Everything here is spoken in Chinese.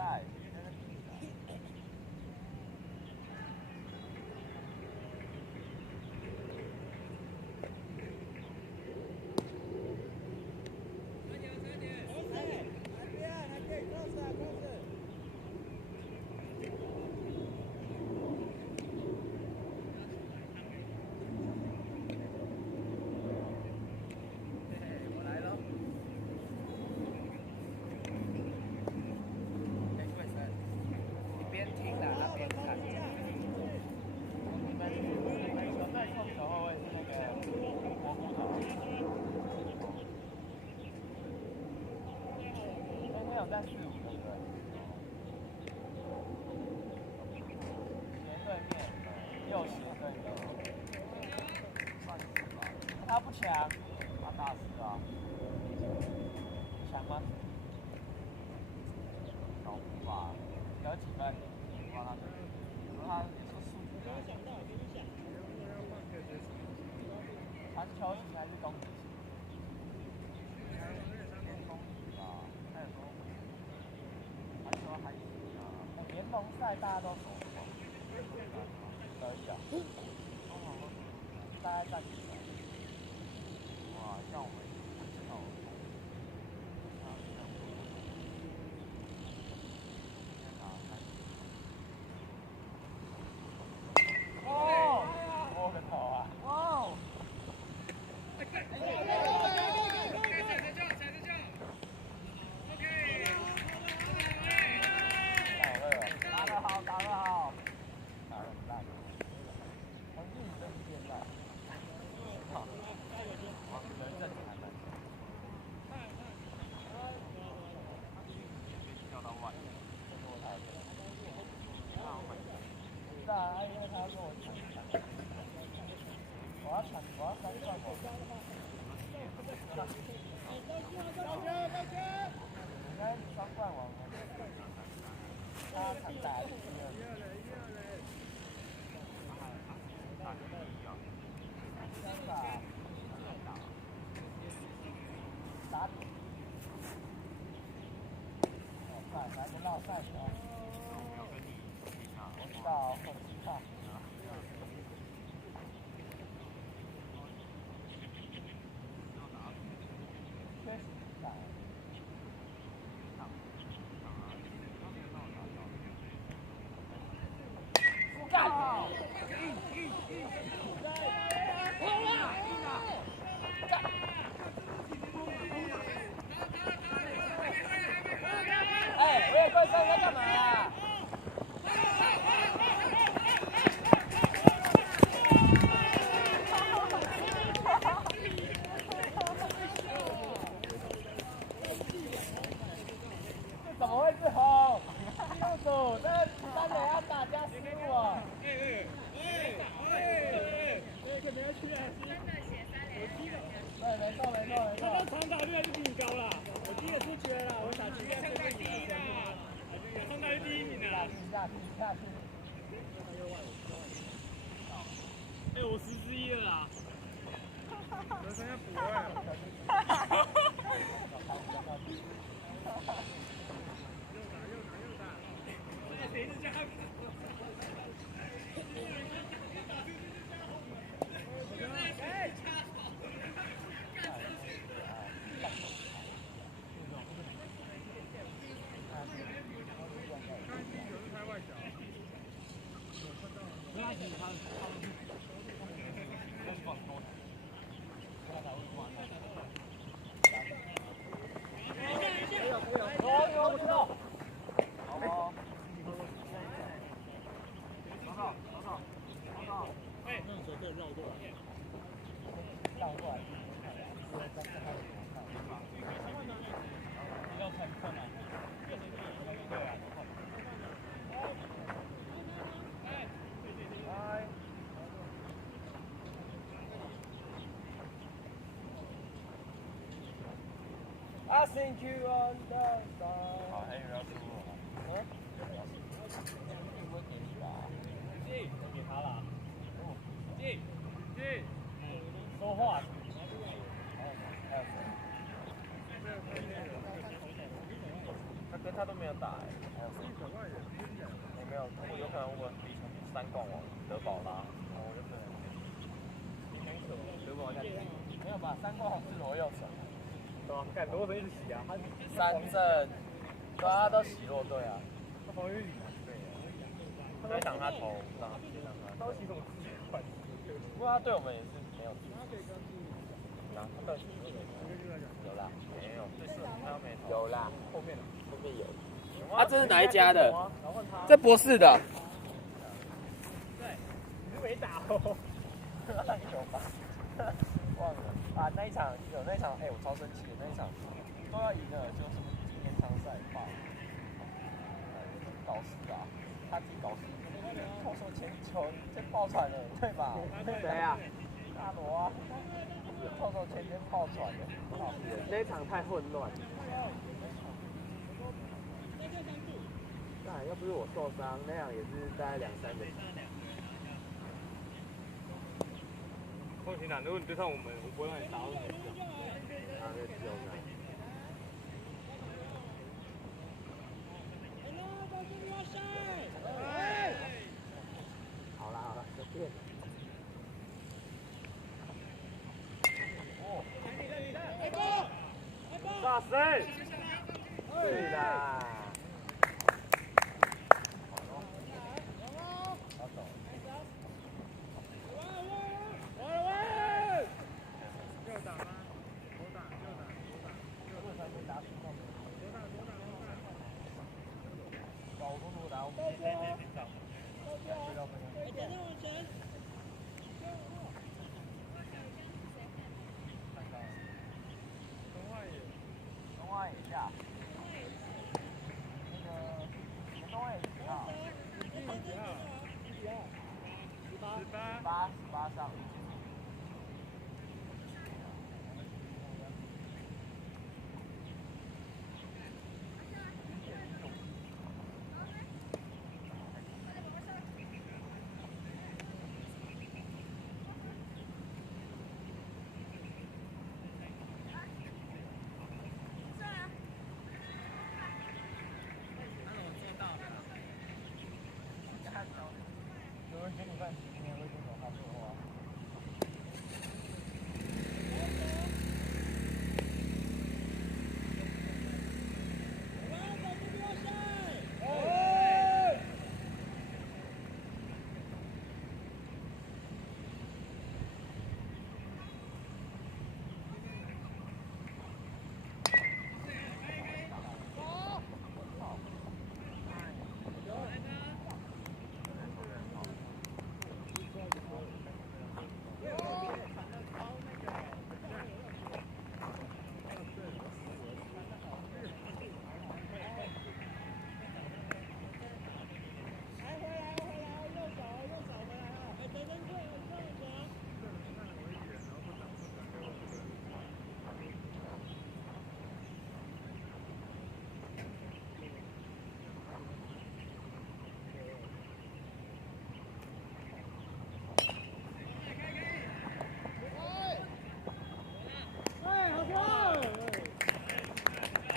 在。在4-5，对不对？斜对面，右斜对面，算是吧。他不强，他打4啊。强吗？搞不吧，得几分？哇，他也是数据的。传球型还是攻击型？联盟赛大家都熟悉，可以啊。大概占几分？哇，像我们很少。哦，我个头啊！哇哦！打得好，打得好，打得很烂。黄俊宇真是变态。好，我人正常的。跳到外面，多太多。是啊，因为他跟我抢，我要3冠王。应该3冠王了。他才打第2。还没到赛球。我知道，我知道。确实大。干！哎，我也快上在干嘛啊？怎么会是红？入主，这3点要打加15哦。可能要去还是？对，没错。他的长打率还是比你高啦。我第一个出局了，我打局要先被你的长打率第1名的啦。下去。哎，我10之1了啦。人生要补哎。又打。谁是这样？I think you on the side。好，还有人要输了吗？我给你吧。给他了。说话。还有谁？他跟他他都没有打还有谁？我没有，我有可能我比三冠王德保拉，我就不能。德保拉没有吧？三冠王是罗佑成。对啊，干罗佑成一直洗啊，他三振，对啊，他都洗弱队啊。他防御率对啊。他挡他头，挡他都洗什么自己快？不过他对我们也是没有。然后他对有啦，没有，最适合他没投。有啦，后面有。啊，这是哪一家的？这博士的。对，你是没打哦。有吧？忘了啊，那一场有那一场，我超生气的那一场，都要赢了，就是今年常赛爆，搞事啊！他自己搞事，投手前球先爆传了，对吧？谁啊？大罗啊，投手前先爆传了，那一场太混乱。要不是我受伤，那样也是大概2、3个。放心啦，如果你对上我们，我不会让你打到那个。他那只有那。好啦，随便。大神！对啦。18上。